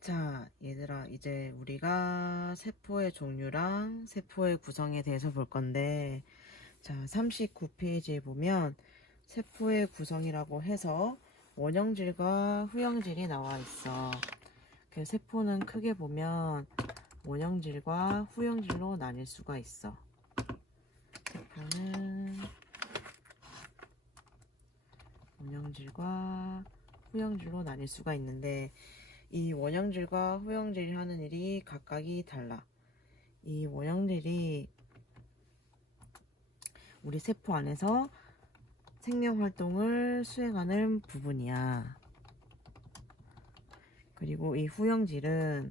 자, 얘들아, 이제 우리가 세포의 종류랑 세포의 구성에 대해서 볼 건데, 자, 39페이지에 보면 세포의 구성이라고 해서 원형질과 후형질이 나와 있어. 그 세포는 크게 보면 원형질과 후형질로 나뉠 수가 있어. 세포는 원형질과 후형질로 나뉠 수가 있는데, 이 원형질과 후형질이 하는 일이 각각이 달라. 이 원형질이 우리 세포 안에서 생명 활동을 수행하는 부분이야. 그리고 이 후형질은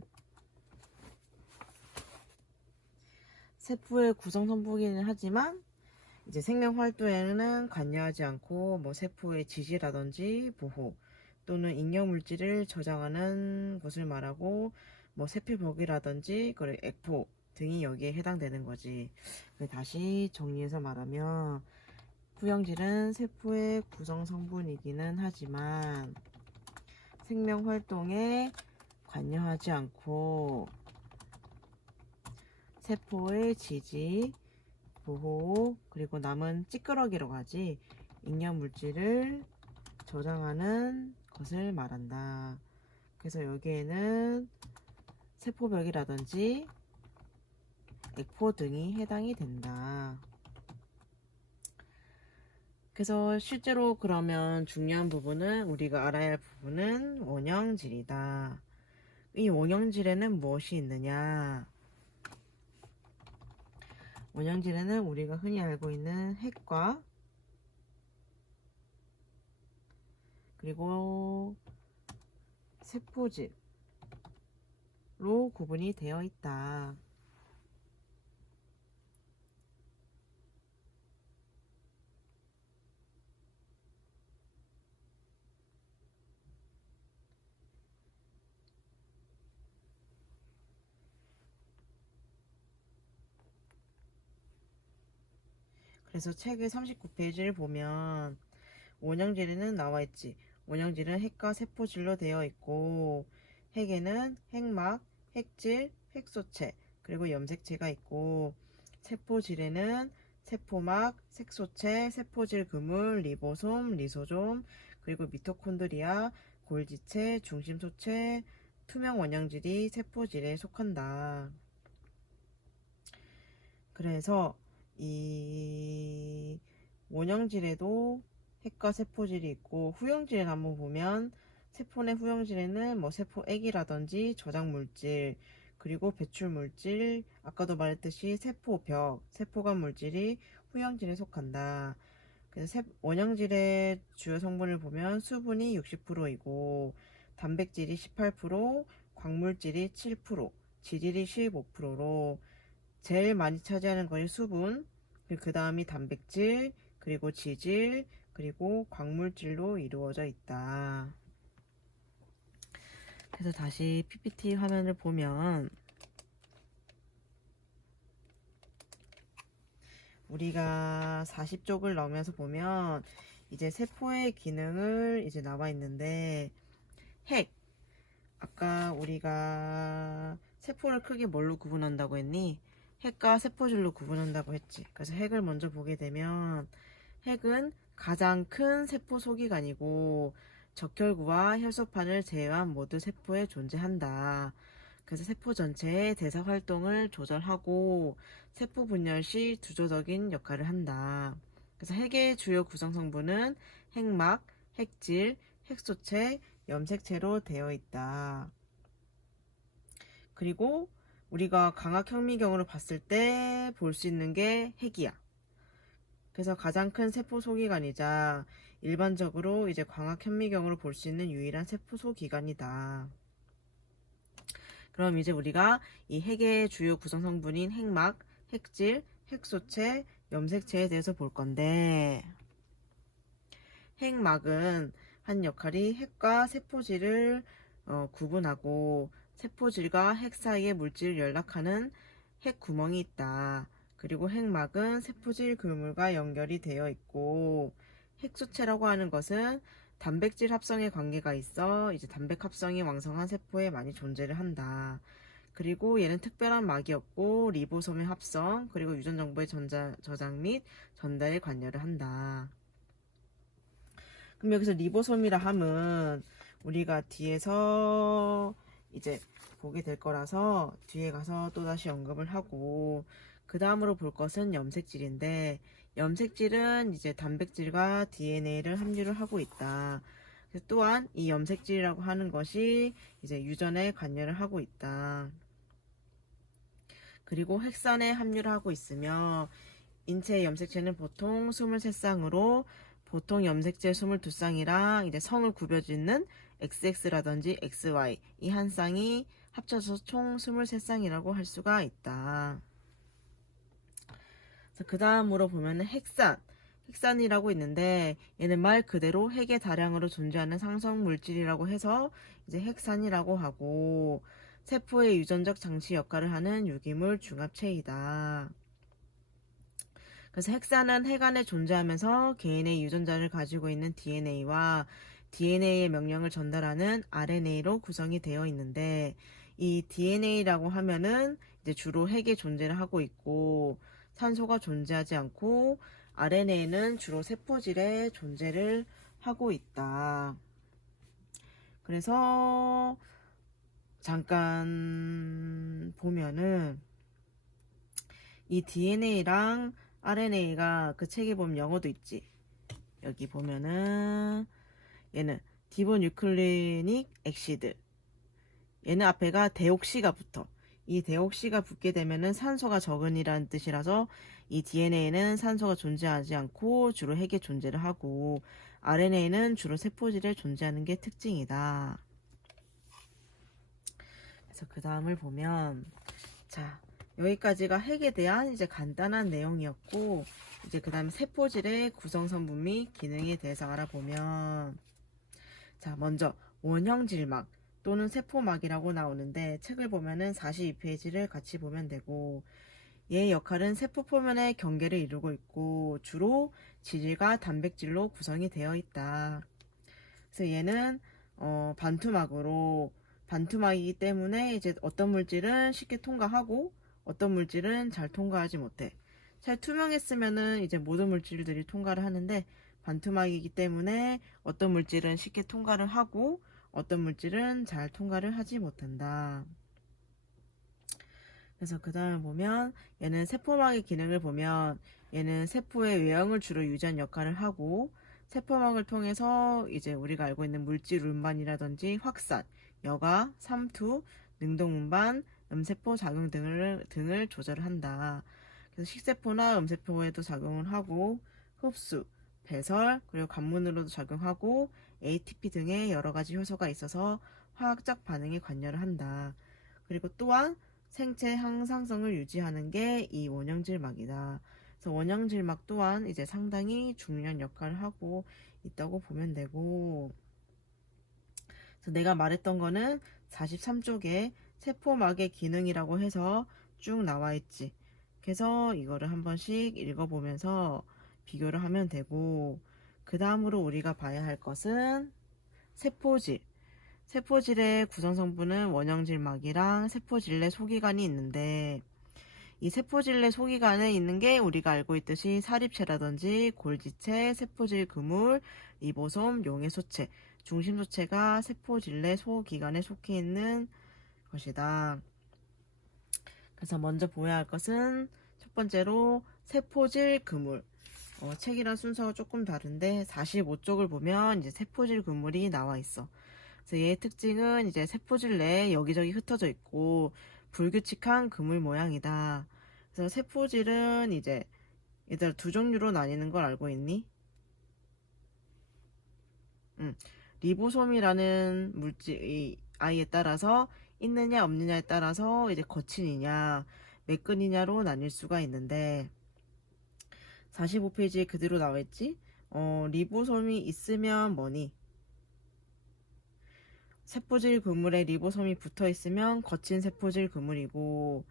세포의 구성 선보기는 하지만 이제 생명 활동에는 관여하지 않고 세포의 지지라든지 보호 또는 잉여 물질을 저장하는 것을 말하고 세필벽이라든지 그리고 액포 등이 여기에 해당되는 거지. 다시 정리해서 말하면 후형질은 세포의 구성 성분이기는 하지만 생명 활동에 관여하지 않고 세포의 지지, 보호, 그리고 남은 찌끄러기라고 하지 잉여 물질을 저장하는 것을 말한다. 그래서 여기에는 세포벽이라든지 액포 등이 해당이 된다. 그래서 실제로 그러면 중요한 부분은 우리가 알아야 할 부분은 원형질이다. 이 원형질에는 무엇이 있느냐? 원형질에는 우리가 흔히 알고 있는 핵과 그리고 세포질로 구분이 되어 있다. 그래서 책의 39페이지를 보면 원형질에는 나와 있지. 원형질은 핵과 세포질로 되어 있고 핵에는 핵막, 핵질, 핵소체, 그리고 염색체가 있고 세포질에는 세포막, 색소체, 세포질 그물, 리보솜, 리소솜, 그리고 미토콘드리아, 골지체, 중심소체, 투명 원형질이 세포질에 속한다. 그래서 이 원형질에도 핵과 세포질이 있고 후형질에 한번 보면 세포 내 후형질에는 세포액이라든지 저장물질 그리고 배출물질 아까도 말했듯이 세포벽, 세포간 물질이 후형질에 속한다. 그래서 원형질의 주요 성분을 보면 수분이 60%이고 단백질이 18%, 광물질이 7%, 지질이 15%로 제일 많이 차지하는 것이 수분, 그 다음이 단백질, 그리고 지질, 그리고 광물질로 이루어져 있다. 그래서 다시 PPT 화면을 보면 우리가 40쪽을 넣으면서 보면 이제 세포의 기능을 이제 나와 있는데 핵, 아까 우리가 세포를 크게 뭘로 구분한다고 했니? 핵과 세포질로 구분한다고 했지. 그래서 핵을 먼저 보게 되면 핵은 가장 큰 세포 소기관이고 적혈구와 혈소판을 제외한 모두 세포에 존재한다. 그래서 세포 전체의 대사 활동을 조절하고 세포 분열 시 주도적인 역할을 한다. 그래서 핵의 주요 구성 성분은 핵막, 핵질, 핵소체, 염색체로 되어 있다. 그리고 우리가 광학현미경으로 봤을 때 볼 수 있는 게 핵이야. 그래서 가장 큰 세포 소기관이자 일반적으로 이제 광학현미경으로 볼 수 있는 유일한 세포 소기관이다. 그럼 이제 우리가 이 핵의 주요 구성 성분인 핵막, 핵질, 핵소체, 염색체에 대해서 볼 건데 핵막은 한 역할이 핵과 세포질을 구분하고 세포질과 핵 사이의 물질을 연락하는 핵 구멍이 있다. 그리고 핵막은 세포질 그물과 연결이 되어 있고 핵소체라고 하는 것은 단백질 합성의 관계가 있어 이제 단백 합성이 왕성한 세포에 많이 존재를 한다. 그리고 얘는 특별한 막이 없고 리보솜의 합성 그리고 유전 정보의 저장 및 전달에 관여를 한다. 그럼 여기서 리보솜이라 함은 우리가 뒤에서 이제 보게 될 거라서 뒤에 가서 또 다시 언급을 하고, 그 다음으로 볼 것은 염색질인데, 염색질은 이제 단백질과 DNA를 함유를 하고 있다. 또한 이 염색질이라고 하는 것이 이제 유전에 관여를 하고 있다. 그리고 핵산에 함유를 하고 있으며, 인체의 염색체는 보통 23쌍으로 보통 염색체 22쌍이랑 이제 성을 구별짓는 XX라든지 XY 이 한 쌍이 합쳐서 총 23쌍이라고 할 수가 있다. 그 다음으로 보면은 핵산이라고 있는데, 얘는 말 그대로 핵의 다량으로 존재하는 상성 물질이라고 해서 이제 핵산이라고 하고, 세포의 유전적 장치 역할을 하는 유기물 중합체이다. 그래서 핵산은 핵 안에 존재하면서 개인의 유전자를 가지고 있는 DNA와 DNA의 명령을 전달하는 RNA로 구성이 되어 있는데, 이 DNA라고 하면은 이제 주로 핵에 존재를 하고 있고 산소가 존재하지 않고, RNA는 주로 세포질에 존재를 하고 있다. 그래서 잠깐 보면은 이 DNA랑 RNA가 그 책에 보면 영어도 있지. 여기 보면은 얘는 디보뉴클리닉 액시드, 얘는 앞에가 데옥시가 붙어. 이 데옥시가 붙게 되면은 산소가 적은이라는 뜻이라서 이 DNA는 산소가 존재하지 않고 주로 핵에 존재를 하고, RNA는 주로 세포질에 존재하는 게 특징이다. 그래서 그 다음을 보면, 자, 여기까지가 핵에 대한 이제 간단한 내용이었고, 이제 그 다음에 세포질의 구성성분 및 기능에 대해서 알아보면, 자, 먼저 원형질막 또는 세포막이라고 나오는데, 책을 보면은 42페이지를 같이 보면 되고, 얘의 역할은 세포 표면의 경계를 이루고 있고 주로 지질과 단백질로 구성이 되어 있다. 그래서 얘는 반투막이기 때문에 이제 어떤 물질은 쉽게 통과하고 어떤 물질은 잘 통과하지 못해. 잘 투명했으면은 이제 모든 물질들이 통과를 하는데, 반투막이기 때문에 어떤 물질은 쉽게 통과를 하고 어떤 물질은 잘 통과를 하지 못한다. 그래서 그 다음에 보면 얘는 세포막의 기능을 보면, 얘는 세포의 외형을 주로 유지하는 역할을 하고, 세포막을 통해서 이제 우리가 알고 있는 물질 운반이라든지 확산, 여과, 삼투, 능동 운반, 음세포 작용 등을 조절을 한다. 그래서 식세포나 음세포에도 작용을 하고, 흡수, 배설, 그리고 관문으로도 작용하고 ATP 등의 여러 가지 효소가 있어서 화학적 반응에 관여를 한다. 그리고 또한 생체 항상성을 유지하는 게 이 원형질막이다. 그래서 원형질막 또한 이제 상당히 중요한 역할을 하고 있다고 보면 되고, 그래서 내가 말했던 거는 43쪽에 세포막의 기능이라고 해서 쭉 나와 있지. 그래서 이거를 한 번씩 읽어보면서 비교를 하면 되고, 그 다음으로 우리가 봐야 할 것은 세포질. 세포질의 구성성분은 원형질막이랑 세포질내 소기관이 있는데, 이 세포질내 소기관에 있는 게 우리가 알고 있듯이 사립체라든지 골지체, 세포질 그물, 리보솜, 용해소체, 중심소체가 세포질내 소기관에 속해 있는 것이다. 그래서 먼저 보아야 할 것은 첫 번째로 세포질 그물. 책이랑 순서가 조금 다른데 45쪽을 보면 이제 세포질 그물이 나와 있어. 그래서 얘의 특징은 이제 세포질 내에 여기저기 흩어져 있고 불규칙한 그물 모양이다. 그래서 세포질은 이제 얘들 두 종류로 나뉘는 걸 알고 있니? 리보솜이라는 물질 아이에 따라서 있느냐 없느냐에 따라서 이제 거친이냐 매끈이냐로 나뉠 수가 있는데, 45페이지에 그대로 나와 있지? 리보솜이 있으면 뭐니? 세포질 그물에 리보솜이 붙어 있으면 거친 세포질 그물이고,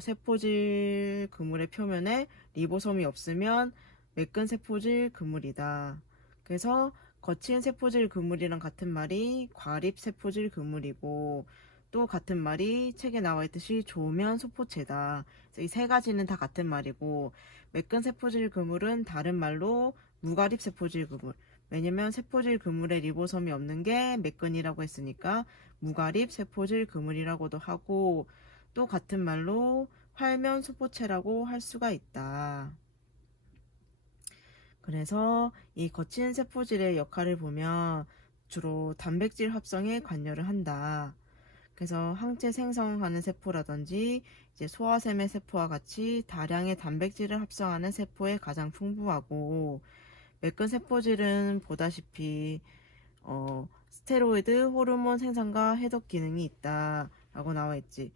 세포질 그물의 표면에 리보솜이 없으면 매끈 세포질 그물이다. 그래서 거친 세포질 그물이랑 같은 말이 과립 세포질 그물이고, 또 같은 말이 책에 나와 있듯이 조면 소포체다. 이 세 가지는 다 같은 말이고, 매끈 세포질 그물은 다른 말로 무과립 세포질 그물. 왜냐면 세포질 그물에 리보솜이 없는 게 매끈이라고 했으니까 무과립 세포질 그물이라고도 하고, 또 같은 말로 활면 소포체라고 할 수가 있다. 그래서 이 거친 세포질의 역할을 보면 주로 단백질 합성에 관여를 한다. 그래서 항체 생성하는 세포라든지 이제 소화샘의 세포와 같이 다량의 단백질을 합성하는 세포에 가장 풍부하고, 매끈 세포질은 보다시피 스테로이드 호르몬 생산과 해독 기능이 있다라고 나와 있지.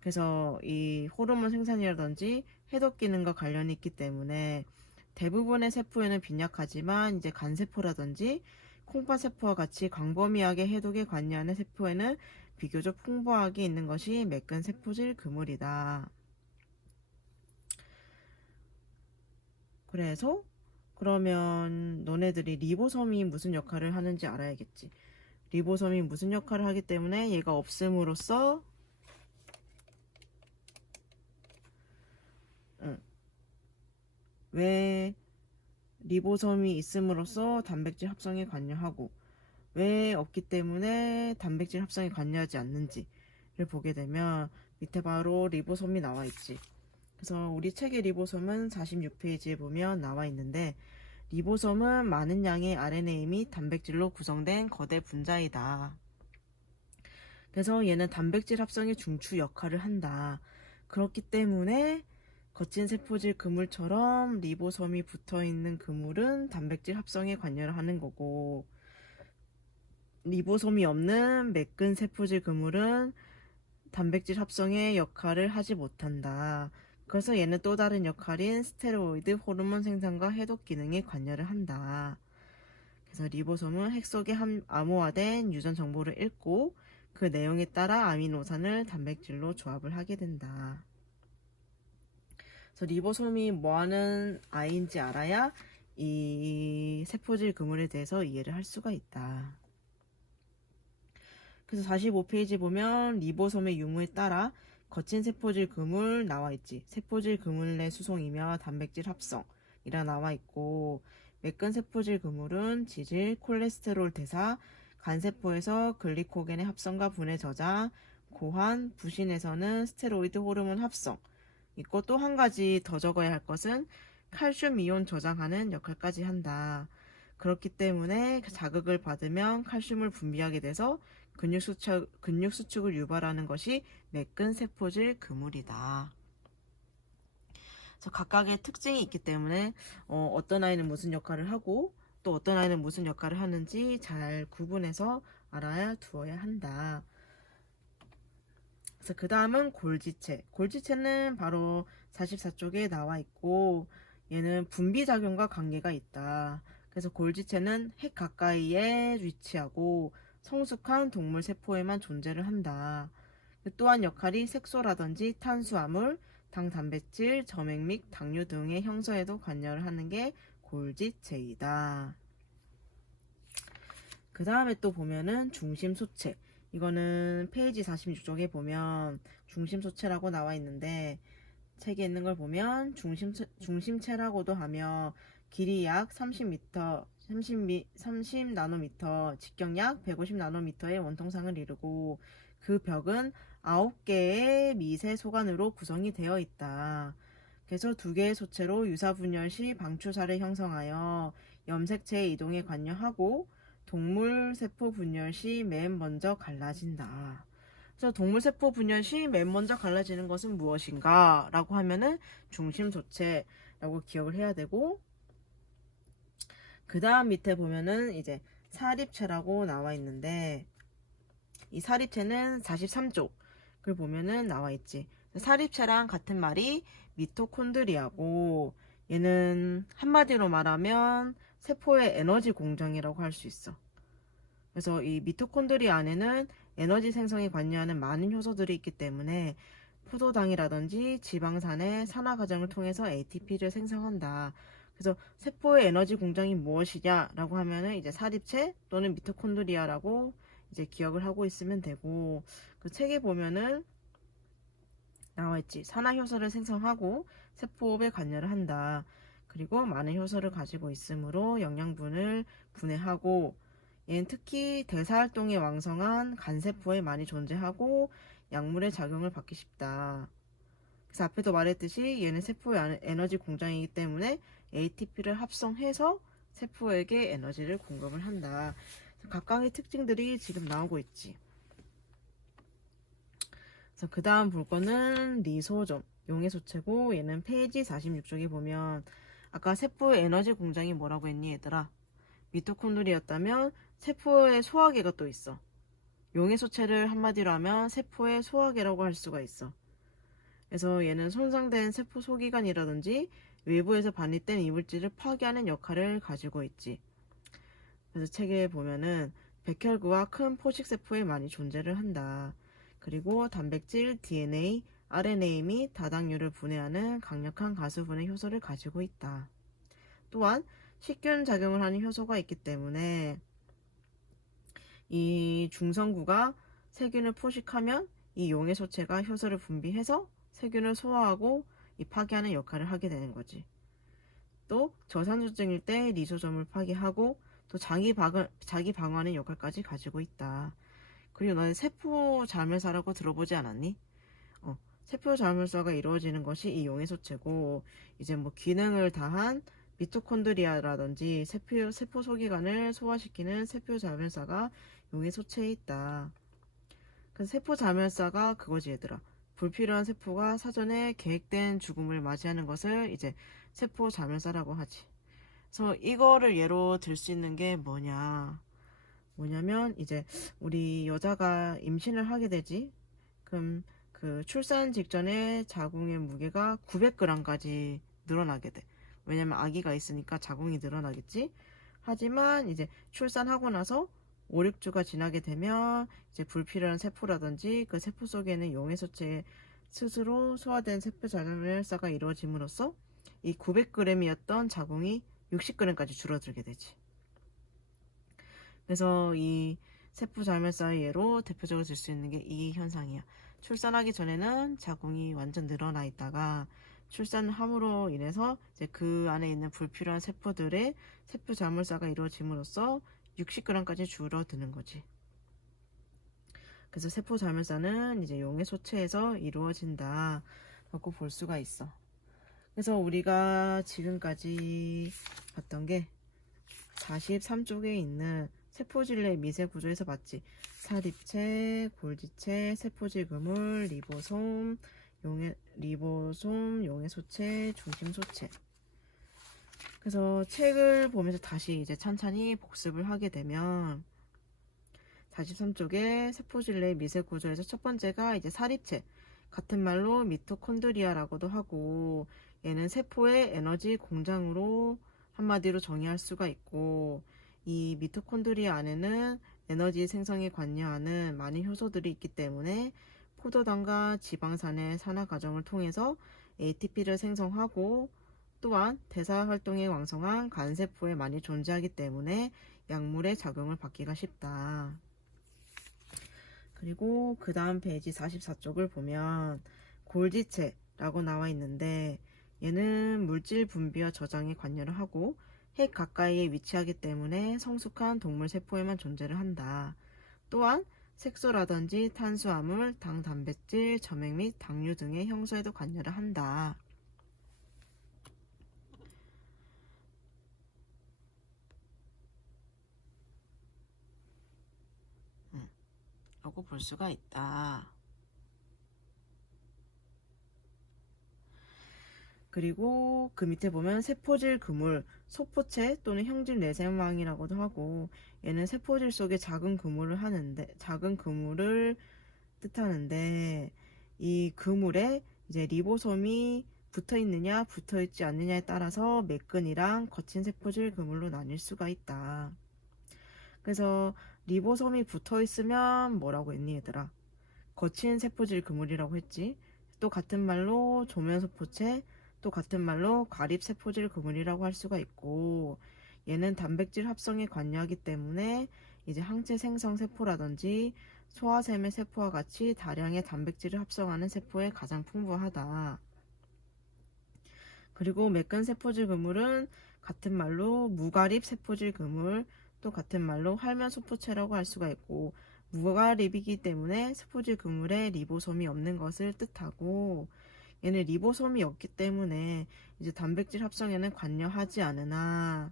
그래서 이 호르몬 생산이라든지 해독 기능과 관련이 있기 때문에 대부분의 세포에는 빈약하지만 이제 간세포라든지 콩팥세포와 같이 광범위하게 해독에 관여하는 세포에는 비교적 풍부하게 있는 것이 매끈 세포질 그물이다. 그래서 그러면 너네들이 리보솜이 무슨 역할을 하는지 알아야겠지. 리보솜이 무슨 역할을 하기 때문에 얘가 없음으로써 왜 리보솜이 있음으로써 단백질 합성에 관여하고, 왜 없기 때문에 단백질 합성에 관여하지 않는지를 보게 되면 밑에 바로 리보솜이 나와 있지. 그래서 우리 책의 리보솜은 46페이지에 보면 나와 있는데, 리보솜은 많은 양의 RNA 및 단백질로 구성된 거대 분자이다. 그래서 얘는 단백질 합성의 중추 역할을 한다. 그렇기 때문에 거친 세포질 그물처럼 리보솜이 붙어있는 그물은 단백질 합성에 관여를 하는 거고, 리보솜이 없는 매끈 세포질 그물은 단백질 합성의 역할을 하지 못한다. 그래서 얘는 또 다른 역할인 스테로이드 호르몬 생산과 해독 기능에 관여를 한다. 그래서 리보솜은 핵 속에 암호화된 유전 정보를 읽고 그 내용에 따라 아미노산을 단백질로 조합을 하게 된다. 그래서 리보솜이 뭐하는 아이인지 알아야 이 세포질 그물에 대해서 이해를 할 수가 있다. 그래서 45페이지 보면 리보솜의 유무에 따라 거친 세포질 그물 나와 있지. 세포질 그물 내 수송이며 단백질 합성이라 나와 있고, 매끈 세포질 그물은 지질, 콜레스테롤 대사, 간세포에서 글리코겐의 합성과 분해 저장, 고환, 부신에서는 스테로이드 호르몬 합성. 있고 또 한 가지 더 적어야 할 것은 칼슘 이온 저장하는 역할까지 한다. 그렇기 때문에 자극을 받으면 칼슘을 분비하게 돼서 근육 수축을 유발하는 것이 매끈 세포질 그물이다. 그래서 각각의 특징이 있기 때문에 어떤 아이는 무슨 역할을 하고 또 어떤 아이는 무슨 역할을 하는지 잘 구분해서 알아야 두어야 한다. 그래서 그 다음은 골지체. 골지체는 바로 44쪽에 나와 있고, 얘는 분비작용과 관계가 있다. 그래서 골지체는 핵 가까이에 위치하고 성숙한 동물 세포에만 존재를 한다. 또한 역할이 색소라든지 탄수화물, 당, 단백질, 점액 및 당류 등의 형성에도 관여를 하는 게 골지체이다. 그 다음에 또 보면은 중심소체. 이거는 페이지 46쪽에 보면 중심소체라고 나와 있는데, 책에 있는 걸 보면 중심체라고도 하며 길이 약 30m, 30나노미터, 직경 약 150나노미터의 원통상을 이루고 그 벽은 9개의 미세 소관으로 구성이 되어 있다. 그래서 2개의 소체로 유사분열 시 방추사를 형성하여 염색체의 이동에 관여하고 동물 세포 분열 시 맨 먼저 갈라진다. 그래서 동물 세포 분열 시 맨 먼저 갈라지는 것은 무엇인가? 라고 하면은 중심소체라고 기억을 해야 되고, 그 다음 밑에 보면은 이제 사립체라고 나와 있는데, 이 사립체는 43쪽을 보면은 나와 있지. 사립체랑 같은 말이 미토콘드리아고, 얘는 한마디로 말하면 세포의 에너지 공장이라고 할 수 있어. 그래서 이 미토콘드리아 안에는 에너지 생성에 관여하는 많은 효소들이 있기 때문에 포도당이라든지 지방산의 산화 과정을 통해서 ATP를 생성한다. 그래서 세포의 에너지 공장이 무엇이냐라고 하면은 이제 사립체 또는 미토콘드리아라고 이제 기억을 하고 있으면 되고, 그 책에 보면은 나와 있지. 산화 효소를 생성하고 세포호흡에 관여를 한다. 그리고 많은 효소를 가지고 있으므로 영양분을 분해하고, 얘는 특히 대사활동이 왕성한 간세포에 많이 존재하고 약물의 작용을 받기 쉽다. 그래서 앞에도 말했듯이 얘는 세포의 에너지 공장이기 때문에 ATP를 합성해서 세포에게 에너지를 공급을 한다. 각각의 특징들이 지금 나오고 있지. 그래서 그 다음 볼 거는 리소좀, 용해소체고, 얘는 페이지 46쪽에 보면 아까 세포의 에너지 공장이 뭐라고 했니 얘들아? 미토콘드리였다면 세포의 소화계가 또 있어. 용해소체를 한마디로 하면 세포의 소화계라고 할 수가 있어. 그래서 얘는 손상된 세포 소기관이라든지 외부에서 반입된 이물질을 파괴하는 역할을 가지고 있지. 그래서 책에 보면은 백혈구와 큰 포식세포에 많이 존재를 한다. 그리고 단백질, DNA, RNA 및 다당류를 분해하는 강력한 가수분해 효소를 가지고 있다. 또한 식균 작용을 하는 효소가 있기 때문에 이 중성구가 세균을 포식하면 이 용해소체가 효소를 분비해서 세균을 소화하고 이 파괴하는 역할을 하게 되는 거지. 또 저산소증일 때 리소점을 파괴하고 또 자기 방어하는 역할까지 가지고 있다. 그리고 너는 세포 자멸사라고 들어보지 않았니? 세포 자멸사가 이루어지는 것이 이 용해소체고, 이제 뭐 기능을 다한 미토콘드리아라든지 세포 소기관을 소화시키는 세포 자멸사가 용해소체에 있다. 그래서 세포 자멸사가 그거지 얘들아. 불필요한 세포가 사전에 계획된 죽음을 맞이하는 것을 이제 세포 자멸사라고 하지. 그래서 이거를 예로 들 수 있는 게 뭐냐면 이제 우리 여자가 임신을 하게 되지. 그럼 그 출산 직전에 자궁의 무게가 900g까지 늘어나게 돼. 왜냐면 아기가 있으니까 자궁이 늘어나겠지. 하지만 이제 출산하고 나서 5, 6주가 지나게 되면 이제 불필요한 세포라든지 그 세포 속에는 용해소체 스스로 소화된 세포 자멸사가 이루어짐으로써 이 900g이었던 자궁이 60g까지 줄어들게 되지. 그래서 이 세포 자멸사의 예로 대표적으로 들 수 있는 게 이 현상이야. 출산하기 전에는 자궁이 완전 늘어나 있다가 출산함으로 인해서 이제 그 안에 있는 불필요한 세포들의 세포 자멸사가 이루어짐으로써 60g까지 줄어드는 거지. 그래서 세포 자멸사는 이제 용해소체에서 이루어진다 라고 볼 수가 있어. 그래서 우리가 지금까지 봤던 게 43쪽에 있는 세포질의 미세 구조에서 봤지. 사립체, 골지체, 세포질 그물, 리보솜, 용해소체, 중심소체. 그래서 책을 보면서 다시 이제 찬찬히 복습을 하게 되면 43쪽에 세포질의 미세 구조에서 첫 번째가 이제 사립체. 같은 말로 미토콘드리아라고도 하고, 얘는 세포의 에너지 공장으로 한마디로 정의할 수가 있고, 이 미토콘드리아 안에는 에너지 생성에 관여하는 많은 효소들이 있기 때문에 포도당과 지방산의 산화 과정을 통해서 ATP를 생성하고, 또한 대사 활동이 왕성한 간세포에 많이 존재하기 때문에 약물의 작용을 받기가 쉽다. 그리고 그 다음 페이지 44쪽을 보면 골지체라고 나와 있는데, 얘는 물질 분비와 저장에 관여를 하고 핵 가까이에 위치하기 때문에 성숙한 동물 세포에만 존재를 한다. 또한 색소라든지 탄수화물, 당, 단백질, 점액 및 당류 등의 형성에도 관여를 한다. 라고 볼 수가 있다. 그리고 그 밑에 보면 세포질 그물, 소포체 또는 형질 내생망이라고도 하고, 얘는 세포질 속에 작은 그물을 뜻하는데, 이 그물에 이제 리보솜이 붙어 있느냐 붙어 있지 않느냐에 따라서 매끈이랑 거친 세포질 그물로 나뉠 수가 있다. 그래서 리보솜이 붙어 있으면 뭐라고 했니 얘들아? 거친 세포질 그물이라고 했지. 또 같은 말로 조면소포체, 또 같은 말로 과립세포질 그물이라고 할 수가 있고, 얘는 단백질 합성에 관여하기 때문에 이제 항체 생성 세포라든지 소화샘의 세포와 같이 다량의 단백질을 합성하는 세포에 가장 풍부하다. 그리고 매끈 세포질 그물은 같은 말로 무가립 세포질 그물, 또 같은 말로 활면소포체라고 할 수가 있고, 무가립이기 때문에 세포질 그물에 리보솜이 없는 것을 뜻하고, 얘는 리보솜이 없기 때문에 이제 단백질 합성에는 관여하지 않으나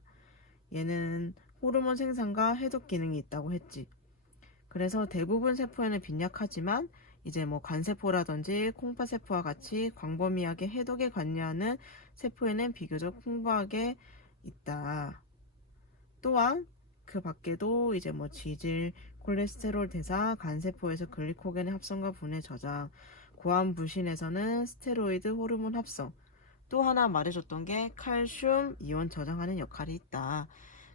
얘는 호르몬 생산과 해독 기능이 있다고 했지. 그래서 대부분 세포에는 빈약하지만 이제 뭐 간세포라든지 콩팥세포와 같이 광범위하게 해독에 관여하는 세포에는 비교적 풍부하게 있다. 또한 그 밖에도 이제 뭐 지질, 콜레스테롤 대사, 간세포에서 글리코겐의 합성과 분해 저장, 고함부신에서는 스테로이드 호르몬 합성, 또 하나 말해줬던 게 칼슘 이온 저장하는 역할이 있다.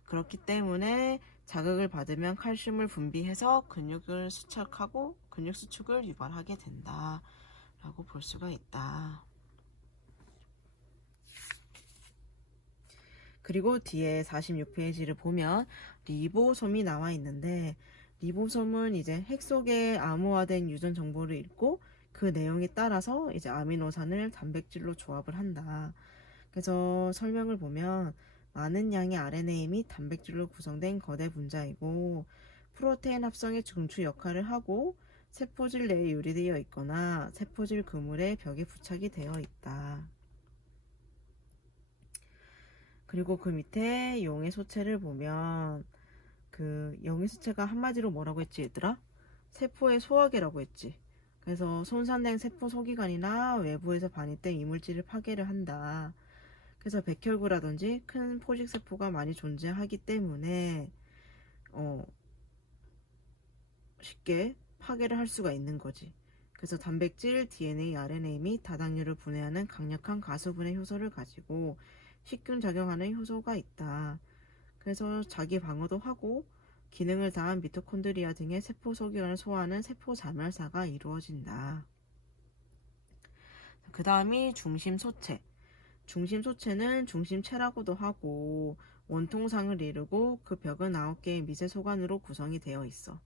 그렇기 때문에 자극을 받으면 칼슘을 분비해서 근육을 수축하고 근육 수축을 유발하게 된다 라고 볼 수가 있다. 그리고 뒤에 46페이지를 보면 리보솜이 나와 있는데, 리보솜은 이제 핵 속에 암호화된 유전 정보를 읽고 그 내용에 따라서 이제 아미노산을 단백질로 조합을 한다. 그래서 설명을 보면 많은 양의 RNA 및 단백질로 구성된 거대 분자이고, 프로테인 합성의 중추 역할을 하고 세포질 내에 유리되어 있거나 세포질 그물의 벽에 부착이 되어 있다. 그리고 그 밑에 용의 소체를 보면 그 용의 소체가 한마디로 뭐라고 했지 얘들아? 세포의 소화계라고 했지. 그래서 손상된 세포 소기관이나 외부에서 반입된 이물질을 파괴를 한다. 그래서 백혈구라든지 큰 포식세포가 많이 존재하기 때문에 쉽게 파괴를 할 수가 있는 거지. 그래서 단백질, DNA, RNA 및 다당류를 분해하는 강력한 가수분해 효소를 가지고 식균작용하는 효소가 있다. 그래서 자기 방어도 하고 기능을 다한 미토콘드리아 등의 세포 소기관을 소화하는 세포 자멸사가 이루어진다. 그 다음이 중심소체. 중심소체는 중심체라고도 하고 원통상을 이루고 그 벽은 9개의 미세 소관으로 구성이 되어 있어.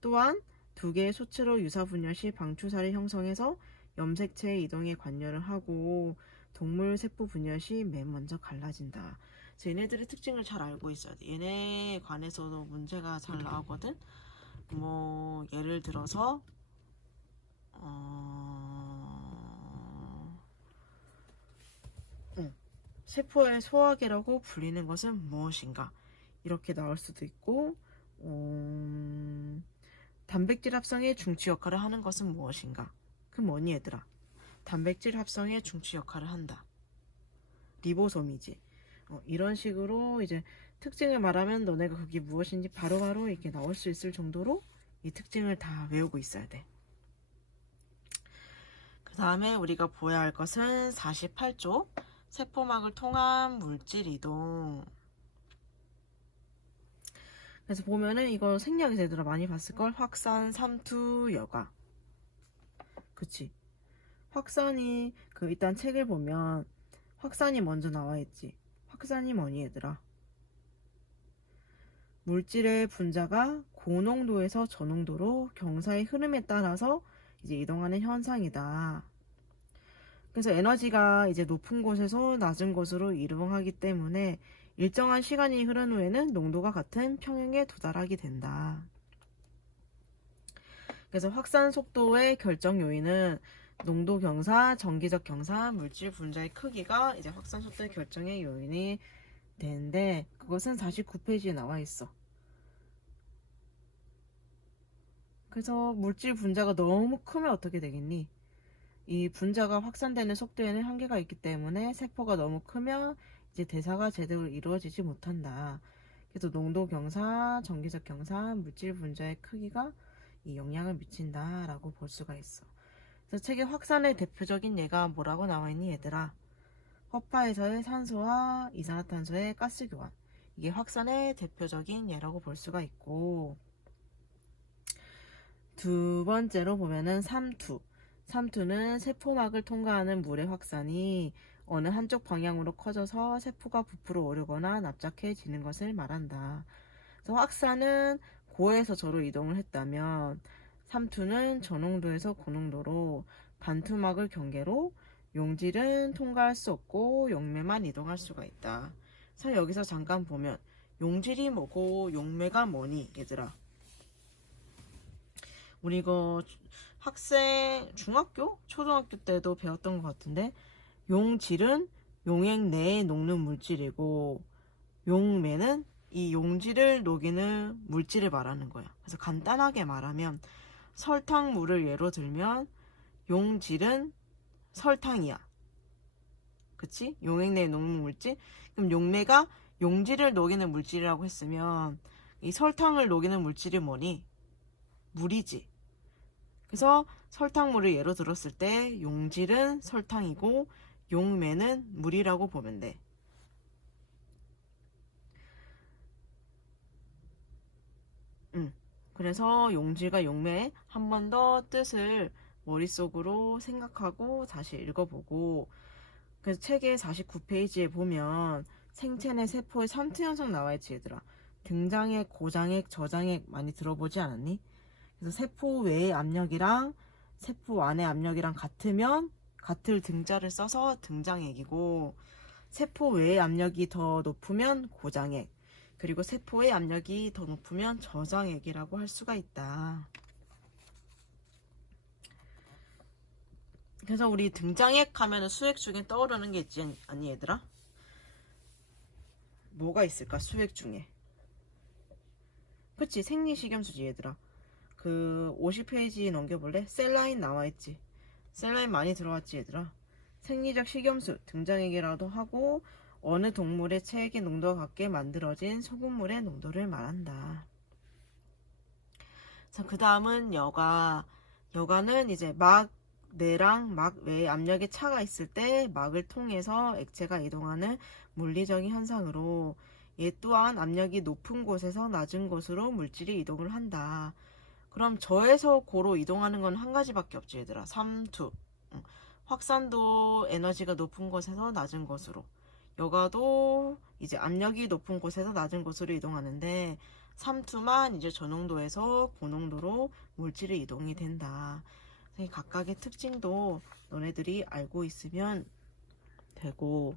또한 2개의 소체로 유사분열 시 방추사를 형성해서 염색체의 이동에 관여를 하고 동물 세포 분열 시 맨 먼저 갈라진다. 그래서 얘네들의 특징을 잘 알고 있어야 돼. 얘네에 관해서도 문제가 잘 나오거든. 뭐 예를 들어서 세포의 소화계라고 불리는 것은 무엇인가? 이렇게 나올 수도 있고, 단백질 합성의 중추 역할을 하는 것은 무엇인가? 그 뭐니 얘들아? 단백질 합성의 중추 역할을 한다. 리보솜이지. 이런 식으로 이제 특징을 말하면 너네가 그게 무엇인지 바로바로 이렇게 나올 수 있을 정도로 이 특징을 다 외우고 있어야 돼. 그 다음에 우리가 보아야 할 것은 48쪽 세포막을 통한 물질 이동. 그래서 보면은 이거 생략이 되더라. 많이 봤을걸? 확산, 삼투, 여과. 그치? 확산이 일단 책을 보면 확산이 먼저 나와 있지. 확산이 뭐니 얘들아? 물질의 분자가 고농도에서 저농도로 경사의 흐름에 따라서 이제 이동하는 현상이다. 그래서 에너지가 이제 높은 곳에서 낮은 곳으로 이동하기 때문에 일정한 시간이 흐른 후에는 농도가 같은 평형에 도달하게 된다. 그래서 확산 속도의 결정 요인은 농도 경사, 정기적 경사, 물질 분자의 크기가 이제 확산 속도의 결정의 요인이 되는데, 그것은 49페이지에 나와 있어. 그래서 물질 분자가 너무 크면 어떻게 되겠니? 이 분자가 확산되는 속도에는 한계가 있기 때문에 세포가 너무 크면 이제 대사가 제대로 이루어지지 못한다. 그래서 농도 경사, 정기적 경사, 물질 분자의 크기가 이 영향을 미친다라고 볼 수가 있어. 그래서 책의 확산의 대표적인 예가 뭐라고 나와 있니 얘들아? 허파에서의 산소와 이산화탄소의 가스 교환. 이게 확산의 대표적인 예라고 볼 수가 있고, 두 번째로 보면은 삼투. 삼투는 세포막을 통과하는 물의 확산이 어느 한쪽 방향으로 커져서 세포가 부풀어 오르거나 납작해지는 것을 말한다. 그래서 확산은 고에서 저로 이동을 했다면 삼투는 저농도에서 고농도로 반투막을 경계로 용질은 통과할 수 없고 용매만 이동할 수가 있다. 그래서 여기서 잠깐 보면 용질이 뭐고 용매가 뭐니 얘들아. 우리 이거 학생 중학교? 초등학교 때도 배웠던 것 같은데 용질은 용액 내에 녹는 물질이고 용매는 이 용질을 녹이는 물질을 말하는 거야. 그래서 간단하게 말하면 설탕물을 예로 들면 용질은 설탕이야. 그치? 용액 내에 녹는 물질. 그럼 용매가 용질을 녹이는 물질이라고 했으면 이 설탕을 녹이는 물질이 뭐니? 물이지. 그래서 설탕물을 예로 들었을 때 용질은 설탕이고 용매는 물이라고 보면 돼. 그래서 용질과 용매 한 번 더 뜻을 머릿속으로 생각하고 다시 읽어보고, 그래서 책의 49페이지에 보면 생체 내 세포의 삼투 현상 나와있지 얘들아. 등장액, 고장액, 저장액 많이 들어보지 않았니? 그래서 세포 외의 압력이랑 세포 안의 압력이랑 같으면 같을 등자를 써서 등장액이고, 세포 외의 압력이 더 높으면 고장액, 그리고 세포의 압력이 더 높으면 저장액이라고 할 수가 있다. 그래서 우리 등장액 하면 수액 중에 떠오르는 게 있지 않니 얘들아? 뭐가 있을까 수액 중에? 그치, 생리식염수지 얘들아. 그 50페이지 넘겨볼래? 셀라인 나와있지. 셀라인 많이 들어왔지 얘들아. 생리적 식염수 등장액이라도 하고 어느 동물의 체액의 농도와 같게 만들어진 소금물의 농도를 말한다. 자, 그 다음은 여가. 여가는 이제 막 내랑 막 외의 압력의 차가 있을 때 막을 통해서 액체가 이동하는 물리적인 현상으로, 얘 또한 압력이 높은 곳에서 낮은 곳으로 물질이 이동을 한다. 그럼 저에서 고로 이동하는 건 한 가지밖에 없지 얘들아. 삼투. 확산도 에너지가 높은 곳에서 낮은 곳으로, 여가도 이제 압력이 높은 곳에서 낮은 곳으로 이동하는데 삼투만 이제 저농도에서 고농도로 물질이 이동이 된다. 각각의 특징도 너네들이 알고 있으면 되고,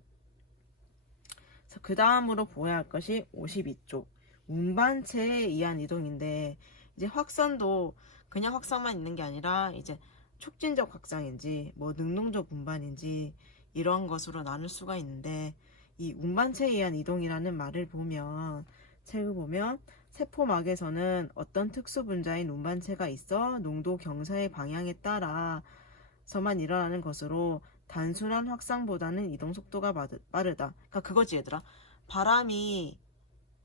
그 다음으로 보아야 할 것이 52쪽 운반체에 의한 이동인데, 이제 확산도 그냥 확산만 있는 게 아니라 이제 촉진적 확산인지 뭐 능동적 운반인지 이런 것으로 나눌 수가 있는데, 이 운반체에 의한 이동이라는 말을 보면, 책을 보면 세포막에서는 어떤 특수 분자인 운반체가 있어 농도 경사의 방향에 따라서만 일어나는 것으로 단순한 확산보다는 이동 속도가 빠르다. 그러니까 그거지 얘들아. 바람이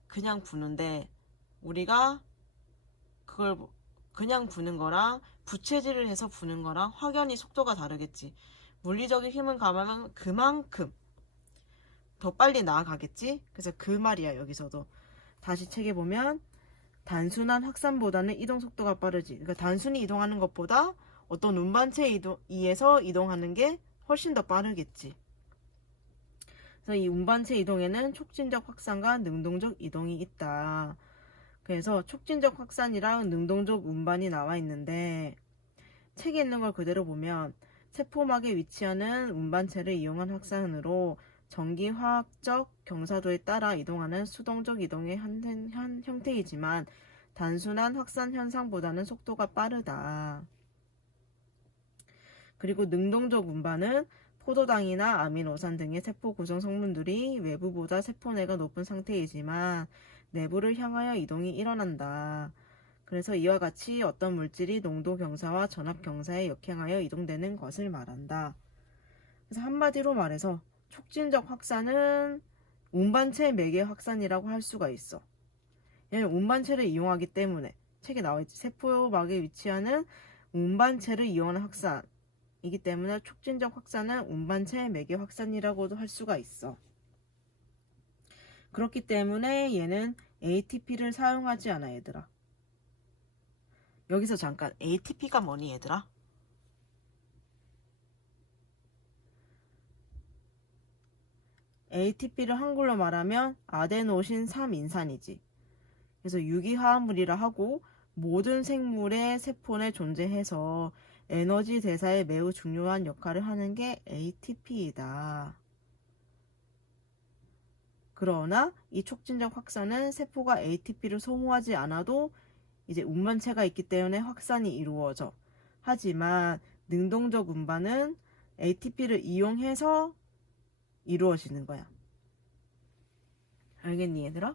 그냥 부는데 우리가 그걸 그냥 부는 거랑 부채질을 해서 부는 거랑 확연히 속도가 다르겠지. 물리적인 힘을 가하면 그만큼 더 빨리 나아가겠지. 그래서 그 말이야. 여기서도 다시 책에 보면 단순한 확산보다는 이동 속도가 빠르지. 그러니까 단순히 이동하는 것보다 어떤 운반체에 의해서 이동하는 게 훨씬 더 빠르겠지. 그래서 이 운반체 이동에는 촉진적 확산과 능동적 이동이 있다. 그래서 촉진적 확산이랑 능동적 운반이 나와 있는데, 책에 있는 걸 그대로 보면 세포막에 위치하는 운반체를 이용한 확산으로 전기 화학적 경사도에 따라 이동하는 수동적 이동의 형태이지만 단순한 확산 현상보다는 속도가 빠르다. 그리고 능동적 운반은 포도당이나 아미노산 등의 세포 구성 성분들이 외부보다 세포내가 높은 상태이지만 내부를 향하여 이동이 일어난다. 그래서 이와 같이 어떤 물질이 농도 경사와 전압 경사에 역행하여 이동되는 것을 말한다. 그래서 한마디로 말해서 촉진적 확산은 운반체 매개 확산이라고 할 수가 있어. 왜냐면 운반체를 이용하기 때문에 책에 나와있지. 세포막에 위치하는 운반체를 이용하는 확산이기 때문에 촉진적 확산은 운반체 매개 확산이라고도 할 수가 있어. 그렇기 때문에 얘는 ATP를 사용하지 않아 얘들아. 여기서 잠깐 ATP가 뭐니 얘들아? ATP를 한글로 말하면 아데노신 3인산이지. 그래서 유기화합물이라 하고 모든 생물의 세포 내 존재해서 에너지 대사에 매우 중요한 역할을 하는 게 ATP이다. 그러나 이 촉진적 확산은 세포가 ATP를 소모하지 않아도 이제 운반체가 있기 때문에 확산이 이루어져. 하지만 능동적 운반은 ATP를 이용해서 이루어지는 거야. 알겠니, 얘들아?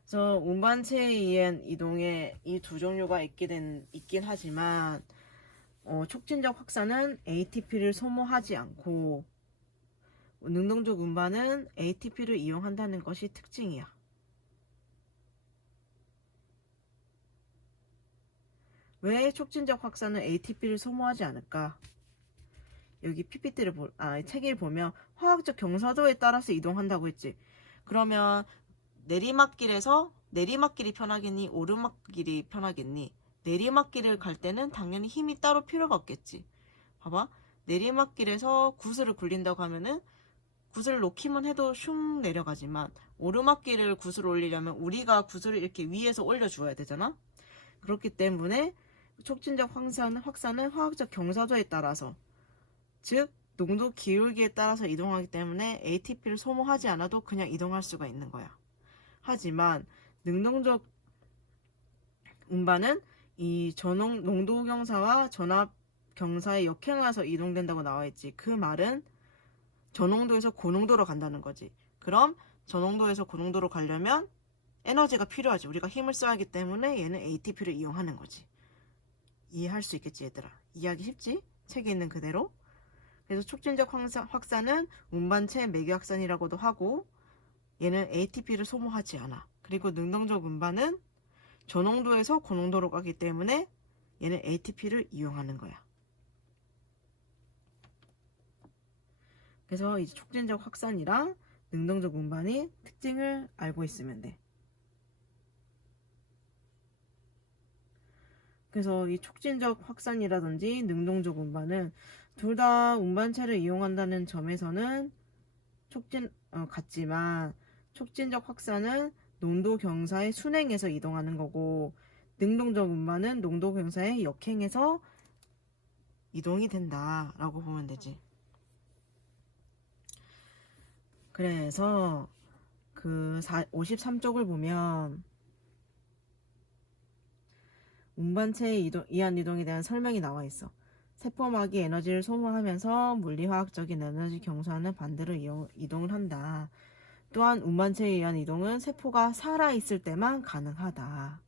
그래서 운반체에 의한 이동에 이 두 종류가 있긴 하지만 촉진적 확산은 ATP를 소모하지 않고 능동적 운반은 ATP를 이용한다는 것이 특징이야. 왜 촉진적 확산은 ATP를 소모하지 않을까? 여기 PPT를 책을 보면 화학적 경사도에 따라서 이동한다고 했지. 그러면 내리막길이 편하겠니? 오르막길이 편하겠니? 내리막길을 갈 때는 당연히 힘이 따로 필요가 없겠지. 봐봐. 내리막길에서 구슬을 굴린다고 하면은 구슬을 놓기만 해도 슝 내려가지만 오르막길을 구슬을 올리려면 우리가 구슬을 이렇게 위에서 올려주어야 되잖아. 그렇기 때문에 촉진적 확산은 화학적 경사도에 따라서, 즉 농도 기울기에 따라서 이동하기 때문에 ATP를 소모하지 않아도 그냥 이동할 수가 있는 거야. 하지만 능동적 운반은 이 농도 경사와 전압 경사의 역행해서 이동된다고 나와있지. 그 말은 저농도에서 고농도로 간다는 거지. 그럼 저농도에서 고농도로 가려면 에너지가 필요하지. 우리가 힘을 써야 하기 때문에 얘는 ATP를 이용하는 거지. 이해할 수 있겠지, 얘들아? 이해하기 쉽지? 책에 있는 그대로. 그래서 촉진적 확산은 운반체 매개 확산이라고도 하고 얘는 ATP를 소모하지 않아. 그리고 능동적 운반은 저농도에서 고농도로 가기 때문에 얘는 ATP를 이용하는 거야. 그래서 이제 촉진적 확산이랑 능동적 운반의 특징을 알고 있으면 돼. 그래서 이 촉진적 확산이라든지 능동적 운반은 둘 다 운반체를 이용한다는 점에서는 같지만 촉진적 확산은 농도 경사의 순행에서 이동하는 거고 능동적 운반은 농도 경사의 역행에서 이동이 된다라고 보면 되지. 그래서 그 53쪽을 보면 운반체의 이한 이동에 대한 설명이 나와 있어. 세포막이 에너지를 소모하면서 물리화학적인 에너지 경수하는 반대로 이동을 한다. 또한 운반체에 의한 이동은 세포가 살아있을 때만 가능하다.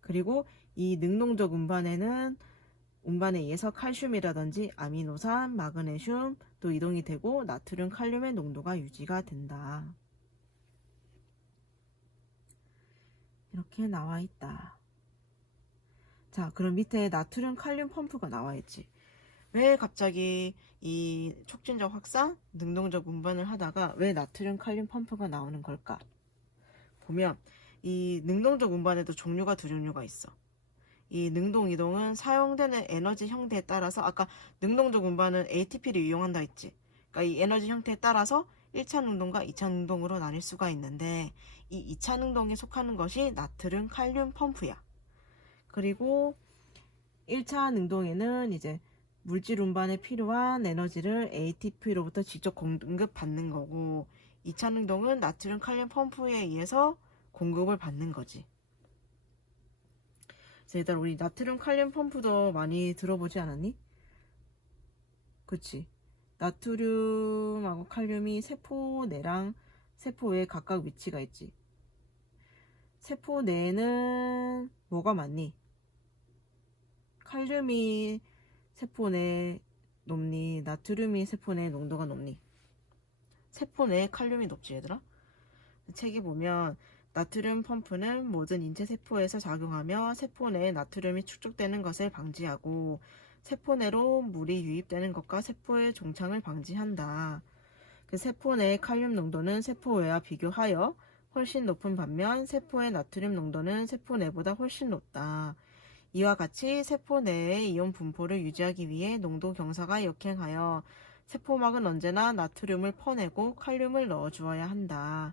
그리고 이 능동적 운반에 의해서 칼슘이라든지 아미노산, 마그네슘 또 이동이 되고 나트륨, 칼륨의 농도가 유지가 된다. 이렇게 나와 있다. 자, 그럼 밑에 나트륨, 칼륨 펌프가 나와 있지. 왜 갑자기 이 촉진적 확산, 능동적 운반을 하다가 왜 나트륨, 칼륨 펌프가 나오는 걸까? 보면 이 능동적 운반에도 종류가 두 종류가 있어. 이 능동 이동은 사용되는 에너지 형태에 따라서 아까 능동적 운반은 ATP를 이용한다 했지. 그러니까 이 에너지 형태에 따라서 1차 능동과 2차 능동으로 나뉠 수가 있는데 이 2차 능동에 속하는 것이 나트륨, 칼륨 펌프야. 그리고 1차 능동에는 이제 물질 운반에 필요한 에너지를 ATP로부터 직접 공급받는 거고 2차 능동은 나트륨, 칼륨 펌프에 의해서 공급을 받는 거지. 일단 우리 나트륨, 칼륨 펌프도 많이 들어보지 않았니? 그치? 나트륨하고 칼륨이 세포 내랑 세포 외에 각각 위치가 있지. 세포 내에는 뭐가 많니? 칼륨이 세포 내에 높니? 나트륨이 세포 내에 농도가 높니? 세포 내에 칼륨이 높지, 얘들아? 책에 보면 나트륨 펌프는 모든 인체 세포에서 작용하며 세포 내에 나트륨이 축적되는 것을 방지하고 세포 내로 물이 유입되는 것과 세포의 종창을 방지한다. 그 세포 내의 칼륨 농도는 세포 외와 비교하여 훨씬 높은 반면 세포의 나트륨 농도는 세포 내보다 훨씬 높다. 이와 같이 세포 내의 이온 분포를 유지하기 위해 농도 경사가 역행하여 세포막은 언제나 나트륨을 퍼내고 칼륨을 넣어주어야 한다.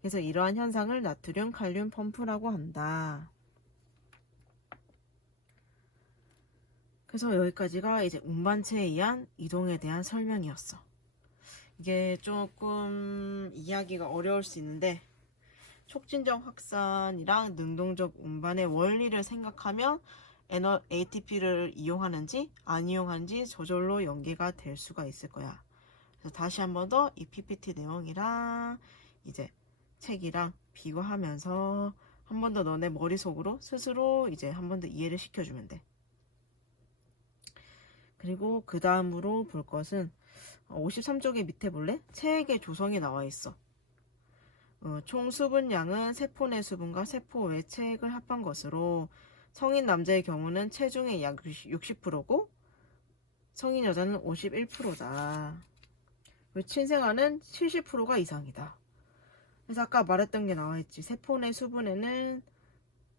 그래서 이러한 현상을 나트륨 칼륨 펌프라고 한다. 그래서 여기까지가 이제 운반체에 의한 이동에 대한 설명이었어. 이게 조금 이야기가 어려울 수 있는데 촉진적 확산이랑 능동적 운반의 원리를 생각하면 ATP를 이용하는지 안 이용하는지 저절로 연계가 될 수가 있을 거야. 그래서 다시 한 번 더 이 PPT 내용이랑 이제 책이랑 비교하면서 한 번 더 너네 머릿속으로 스스로 이제 한 번 더 이해를 시켜주면 돼. 그리고 그 다음으로 볼 것은 53쪽의 밑에 볼래? 체액의 조성이 나와 있어. 총 수분량은 세포 내 수분과 세포 외 체액을 합한 것으로 성인 남자의 경우는 체중의 약 60%고 성인 여자는 51%다. 친생아는 70%가 이상이다. 그래서 아까 말했던 게 나와있지. 세포 내 수분에는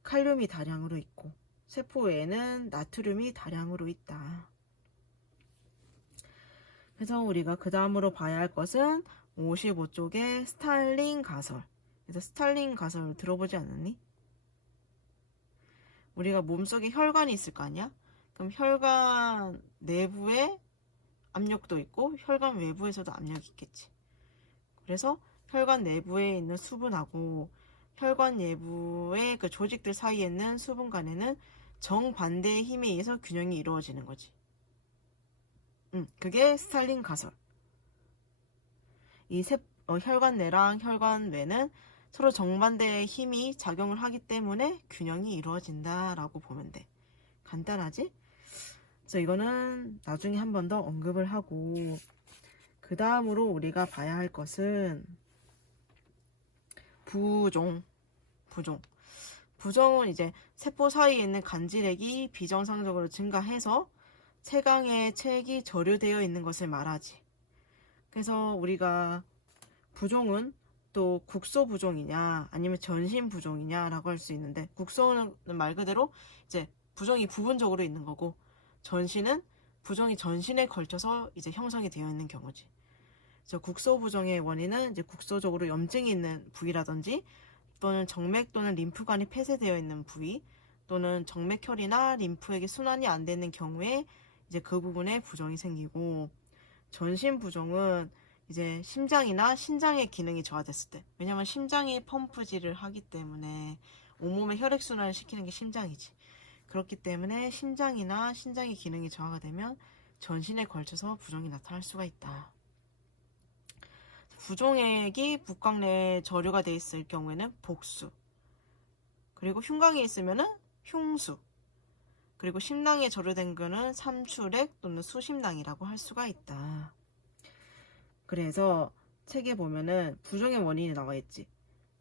칼륨이 다량으로 있고 세포 외에는 나트륨이 다량으로 있다. 그래서 우리가 그 다음으로 봐야 할 것은 55쪽의 스탈링 가설. 그래서 스탈링 가설 들어보지 않았니? 우리가 몸속에 혈관이 있을 거 아니야? 그럼 혈관 내부에 압력도 있고 혈관 외부에서도 압력이 있겠지. 그래서 혈관 내부에 있는 수분하고 혈관 내부의 그 조직들 사이에 있는 수분 간에는 정반대의 힘에 의해서 균형이 이루어지는 거지. 그게 스탈링 가설. 이 혈관 내랑 혈관 외는 서로 정반대의 힘이 작용을 하기 때문에 균형이 이루어진다라고 보면 돼. 간단하지? 그래서 이거는 나중에 한 번 더 언급을 하고 그 다음으로 우리가 봐야 할 것은 부종은 이제 세포 사이에 있는 간질액이 비정상적으로 증가해서 체강의 체액이 저류되어 있는 것을 말하지. 그래서 우리가 부종은 또 국소 부종이냐 아니면 전신 부종이냐라고 할 수 있는데, 국소는 말 그대로 이제 부종이 부분적으로 있는 거고, 전신은 부종이 전신에 걸쳐서 이제 형성이 되어 있는 경우지. 그래서 국소 부종의 원인은 이제 국소적으로 염증이 있는 부위라든지 또는 정맥 또는 림프관이 폐쇄되어 있는 부위 또는 정맥혈이나 림프액이 순환이 안 되는 경우에 이제 그 부분에 부종이 생기고, 전신 부종은 이제 심장이나 신장의 기능이 저하됐을 때, 왜냐면 심장이 펌프질을 하기 때문에 온몸에 혈액순환을 시키는 게 심장이지. 그렇기 때문에 심장이나 신장의 기능이 저하가 되면 전신에 걸쳐서 부종이 나타날 수가 있다. 부종액이 북각 내에 저류가 돼 있을 경우에는 복수, 그리고 흉곽에 있으면은 흉수, 그리고 심낭에 저류된 거는 삼출액 또는 수심낭이라고 할 수가 있다. 그래서 책에 보면은 부종의 원인이 나와 있지.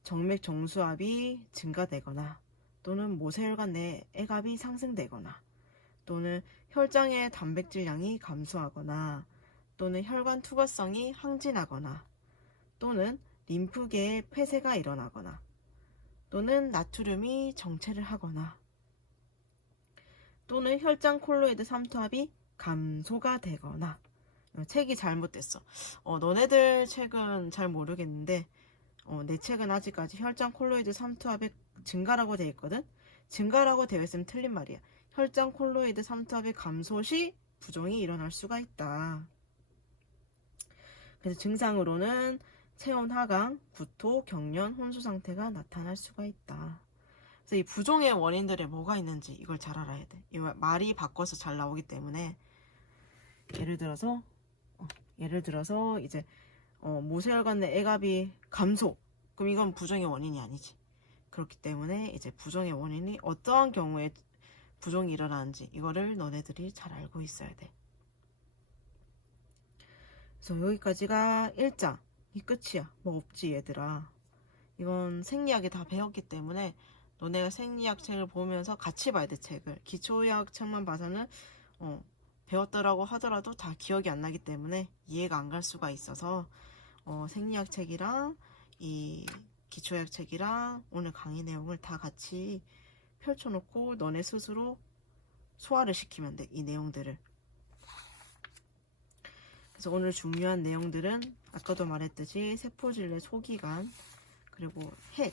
정맥 정수압이 증가되거나 또는 모세혈관 내 액압이 상승되거나 또는 혈장의 단백질량이 감소하거나 또는 혈관 투과성이 항진하거나 또는 림프계의 폐쇄가 일어나거나 또는 나트륨이 정체를 하거나 또는 혈장 콜로이드 삼투압이 감소가 되거나. 책이 잘못됐어. 너네들 책은 잘 모르겠는데 내 책은 아직까지 혈장 콜로이드 삼투압의 증가라고 되어 있거든. 증가라고 되어 있으면 틀린 말이야. 혈장 콜로이드 삼투압의 감소 시 부종이 일어날 수가 있다. 그래서 증상으로는 체온 하강, 구토, 경련, 혼수 상태가 나타날 수가 있다. 그래서 이 부종의 원인들에 뭐가 있는지 이걸 잘 알아야 돼. 이거 말이 바꿔서 잘 나오기 때문에, 예를 들어서 이제 모세혈관 내 액압이 감소. 그럼 이건 부종의 원인이 아니지. 그렇기 때문에 이제 부종의 원인이 어떠한 경우에 부종이 일어나는지 이거를 너네들이 잘 알고 있어야 돼. 그래서 여기까지가 1장. 이 끝이야. 뭐 없지 얘들아. 이건 생리학이 다 배웠기 때문에 너네가 생리학 책을 보면서 같이 봐야 돼. 책을. 기초의학 책만 봐서는 배웠더라고 하더라도 다 기억이 안 나기 때문에 이해가 안 갈 수가 있어서 생리학 책이랑 이 기초의학 책이랑 오늘 강의 내용을 다 같이 펼쳐놓고 너네 스스로 소화를 시키면 돼. 이 내용들을. 그래서 그래서 오늘 중요한 내용들은 아까도 말했듯이 세포질내 소기관, 그리고 핵,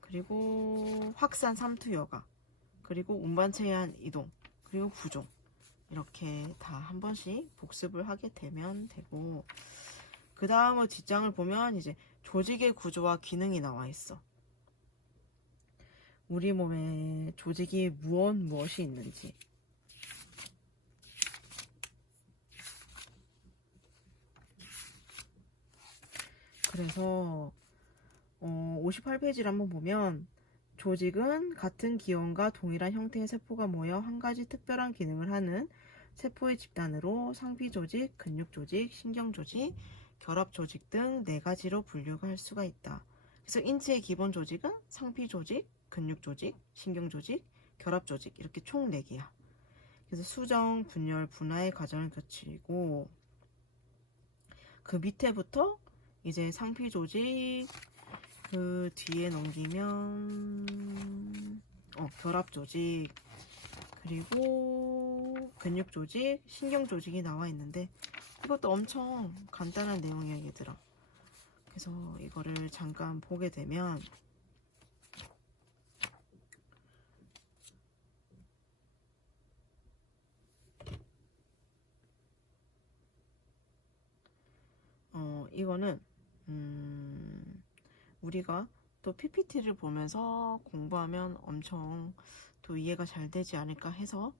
그리고 확산 삼투여가, 그리고 운반체한 이동, 그리고 구종, 이렇게 다 한 번씩 복습을 하게 되면 되고, 그 다음은 뒷장을 보면 이제 조직의 구조와 기능이 나와 있어. 우리 몸에 조직이 무엇이 있는지. 그래서 58페이지를 한번 보면 조직은 같은 기원과 동일한 형태의 세포가 모여 한 가지 특별한 기능을 하는 세포의 집단으로 상피조직, 근육조직, 신경조직, 결합조직 등 4가지로 분류가 할 수가 있다. 그래서 인체의 기본 조직은 상피조직, 근육조직, 신경조직, 결합조직 이렇게 총 4개야. 그래서 수정, 분열, 분화의 과정을 거치고 그 밑에부터 이제 상피조직 그 뒤에 넘기면 결합조직, 그리고 근육조직, 신경조직이 나와 있는데 이것도 엄청 간단한 내용이야 얘들아. 그래서 이거를 잠깐 보게 되면 이거는 우리가 또 PPT를 보면서 공부하면 엄청 또 이해가 잘 되지 않을까 해서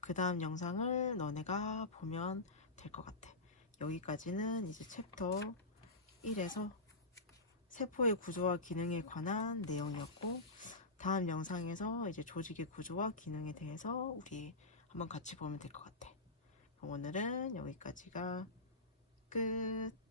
그 다음 영상을 너네가 보면 될 것 같아. 여기까지는 이제 챕터 1에서 세포의 구조와 기능에 관한 내용이었고, 다음 영상에서 이제 조직의 구조와 기능에 대해서 우리 한번 같이 보면 될 것 같아. 오늘은 여기까지가 끝.